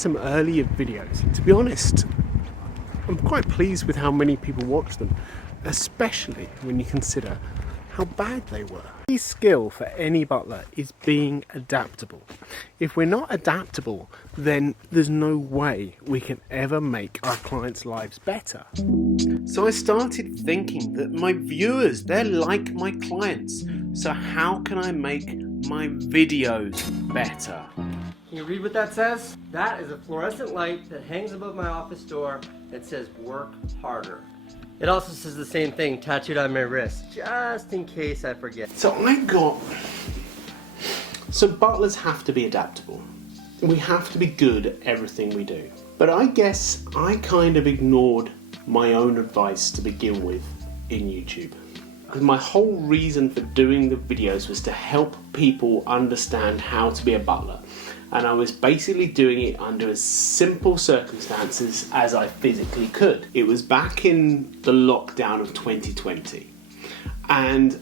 some earlier videos. To be honest, I'm quite pleased with how many people watch them, especially when you consider how bad they were. The skill for any butler is being adaptable. If we're not adaptable, then there's no way we can ever make our clients' lives better. So I started thinking that my viewers, they're like my clients. So how can I make my videos better? Can you read what that says? That is a fluorescent light that hangs above my office door that says work harder. It also says the same thing tattooed on my wrist, just in case I forget. So butlers have to be adaptable. We have to be good at everything we do. But I guess I kind of ignored my own advice to begin with in YouTube. Because my whole reason for doing the videos was to help people understand how to be a butler. And I was basically doing it under as simple circumstances as I physically could. It was back in the lockdown of 2020. And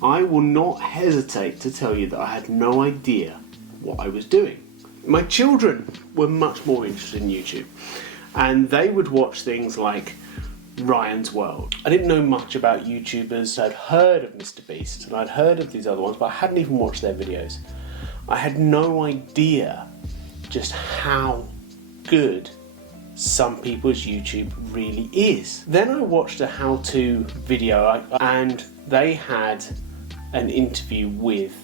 I will not hesitate to tell you that I had no idea what I was doing. My children were much more interested in YouTube. And they would watch things like Ryan's World. I didn't know much about YouTubers. I'd heard of Mr. Beast and I'd heard of these other ones, but I hadn't even watched their videos. I had no idea just how good some people's YouTube really is. Then I watched a how-to video and they had an interview with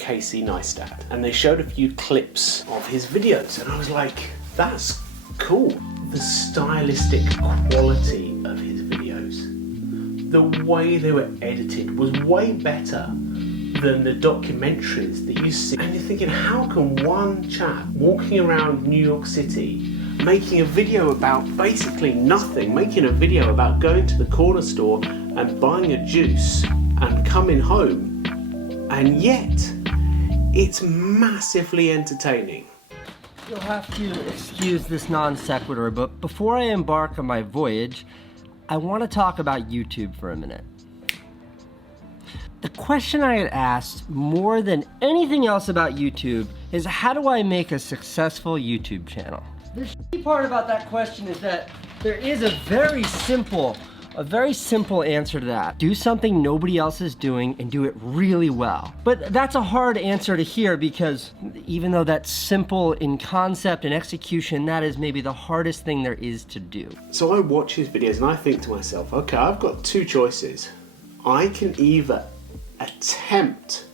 Owen Neistat and they showed a few clips of his videos and I was like, that's cool. The stylistic quality of his videos, the way they were edited was way better than the documentaries that you see. And you're thinking, how can one chap walking around New York City making a video about basically nothing, making a video about going to the corner store and buying a juice and coming home, and yet it's massively entertaining. You'll have to excuse this non sequitur, but before I embark on my voyage, I want to talk about YouTube for a minute. The question I had asked more than anything else about YouTube is, how do I make a successful YouTube channel? The shitty part about that question is that there is a very simple answer to that. Do something nobody else is doing and do it really well. But that's a hard answer to hear because even though that's simple in concept and execution, that is maybe the hardest thing there is to do. So I watch his videos and I think to myself, okay, I've got two choices. I can either attempt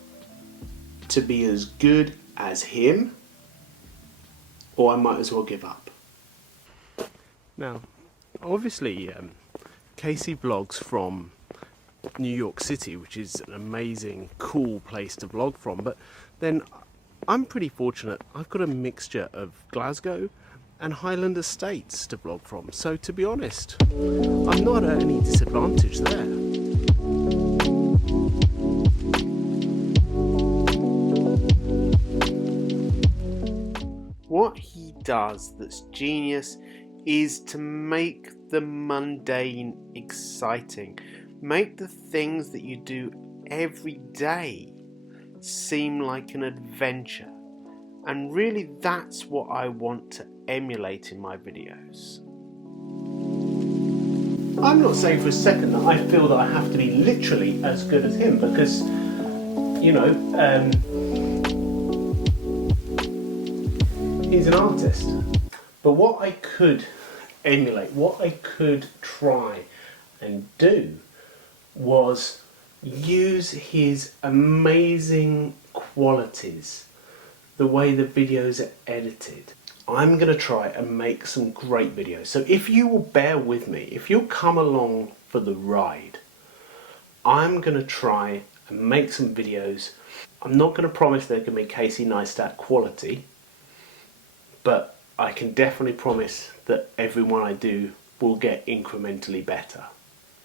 to be as good as him, or I might as well give up. Now, obviously, Casey vlogs from New York City, which is an amazing, cool place to vlog from, but then I'm pretty fortunate. I've got a mixture of Glasgow and Highland estates to vlog from, so to be honest, I'm not at any disadvantage there. What he does that's genius is to make the mundane exciting. Make the things that you do every day seem like an adventure. And really that's what I want to emulate in my videos. I'm not saying for a second that I feel that I have to be literally as good as him because, you know, he's an artist. But what I could emulate, what I could try and do was use his amazing qualities, the way the videos are edited. I'm going to try and make some great videos. So if you will bear with me, if you'll come along for the ride, I'm going to try and make some videos. I'm not going to promise they're going to be Owen Neistat quality, but I can definitely promise that every one I do will get incrementally better.